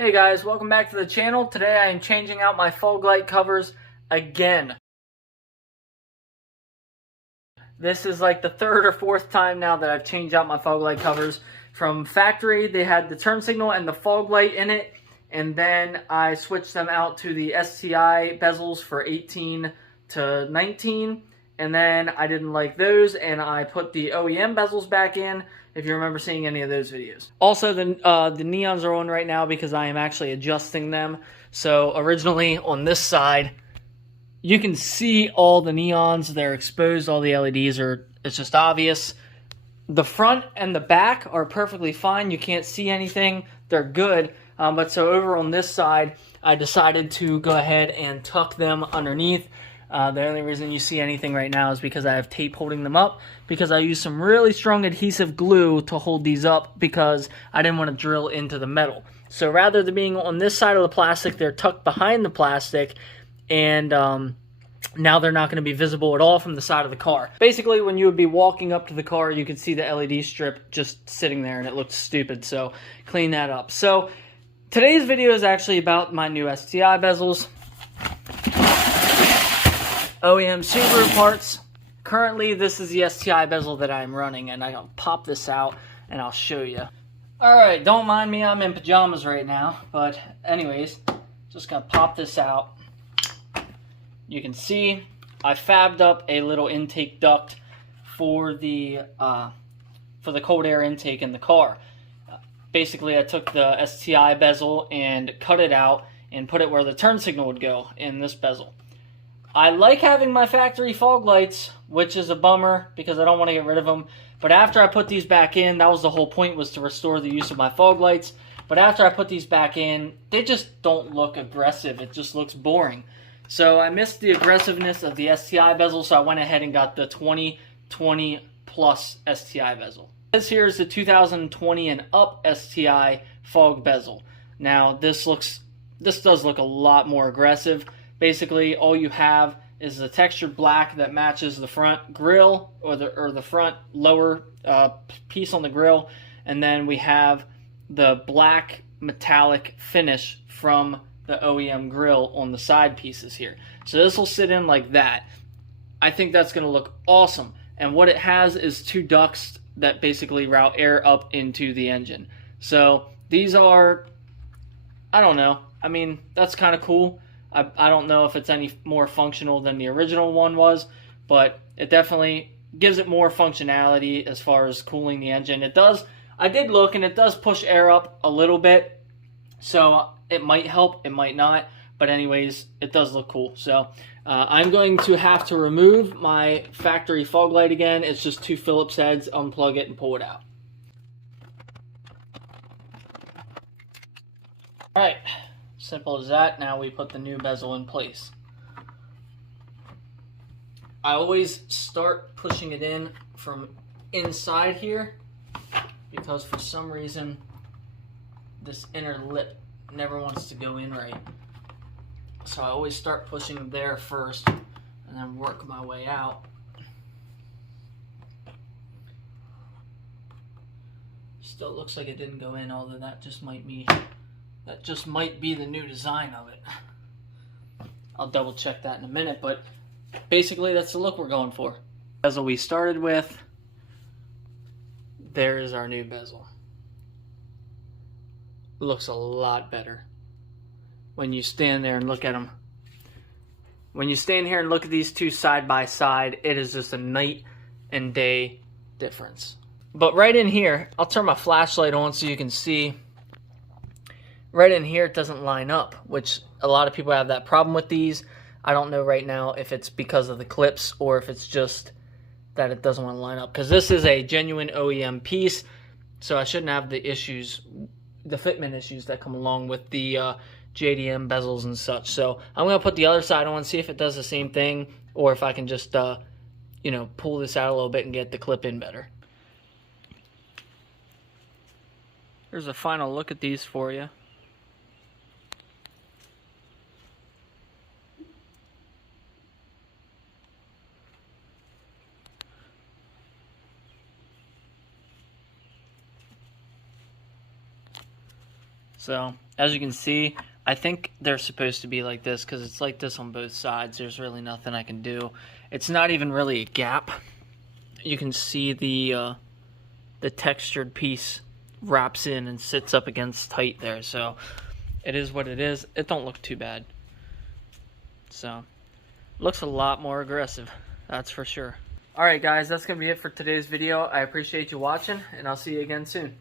Hey guys, welcome back to the channel. Today I am changing out my fog light covers again. This is like the third or fourth time now that I've changed out my fog light covers. From factory, they had the turn signal and the fog light in it, and then I switched them out to the Sti bezels for 18 to 19, and then I didn't like those, and I put the OEM bezels back in, if you remember seeing any of those videos. Also, the neons are on right now because I am actually adjusting them. So originally on this side, you can see all the neons. They're exposed. All the LEDs are, it's just obvious. The front and the back are perfectly fine. You can't see anything. They're good. But so over on this side, I decided to go ahead and tuck them underneath. The only reason you see anything right now is because I have tape holding them up, because I used some really strong adhesive glue to hold these up because I didn't want to drill into the metal. So rather than being on this side of the plastic, they're tucked behind the plastic, and now they're not going to be visible at all from the side of the car. Basically, when you would be walking up to the car, you could see the LED strip just sitting there, and it looked stupid, so clean that up. So today's video is actually about my new Sti bezels. OEM Subaru parts. Currently, this is the Sti bezel that I'm running, and I'll pop this out and I'll show you. Alright, don't mind me, I'm in pajamas right now, but anyways, just gonna pop this out. You can see I fabbed up a little intake duct for the cold air intake in the car. Basically, I took the Sti bezel and cut it out and put it where the turn signal would go in this bezel. I like having my factory fog lights, which is a bummer because I don't want to get rid of them. But after I put these back in, that was the whole point, was to restore the use of my fog lights. But after I put these back in, they just don't look aggressive. It just looks boring. So I missed the aggressiveness of the Sti bezel, so I went ahead and got the 2020 plus Sti bezel. This here is the 2020 and up Sti fog bezel. Now this does look a lot more aggressive. Basically, all you have is the textured black that matches the front grille, or the front lower piece on the grille, and then we have the black metallic finish from the OEM grille on the side pieces here. So this will sit in like that. I think that's going to look awesome. And what it has is two ducts that basically route air up into the engine. So these are, I don't know. I mean, that's kind of cool. I don't know if it's any more functional than the original one was, but it definitely gives it more functionality as far as cooling the engine. It does, I did look, and it does push air up a little bit, so it might help, it might not, but anyways, it does look cool. So I'm going to have to remove my factory fog light again. It's just two Phillips heads, unplug it and pull it out. Alright. Simple as that. Now we put the new bezel in place. I always start pushing it in from inside here because for some reason this inner lip never wants to go in right. So I always start pushing there first and then work my way out. Still looks like it didn't go in, although that just might be the new design of it. I'll double check that in a minute, but basically that's the look we're going for. Bezel we started with, there is our new bezel. Looks a lot better when you stand there and look at them. When you stand here and look at these two side by side, it is just a night and day difference. But right in here, I'll turn my flashlight on so you can see. Right in here, it doesn't line up, which a lot of people have that problem with these. I don't know right now if it's because of the clips or if it's just that it doesn't want to line up. Because this is a genuine OEM piece, so I shouldn't have the issues, the fitment issues that come along with the JDM bezels and such. So I'm going to put the other side on and see if it does the same thing, or if I can just, you know, pull this out a little bit and get the clip in better. Here's a final look at these for you. So, as you can see, I think they're supposed to be like this because it's like this on both sides. There's really nothing I can do. It's not even really a gap. You can see the textured piece wraps in and sits up against tight there. So, it is what it is. It don't look too bad. So, looks a lot more aggressive. That's for sure. Alright guys, that's going to be it for today's video. I appreciate you watching, and I'll see you again soon.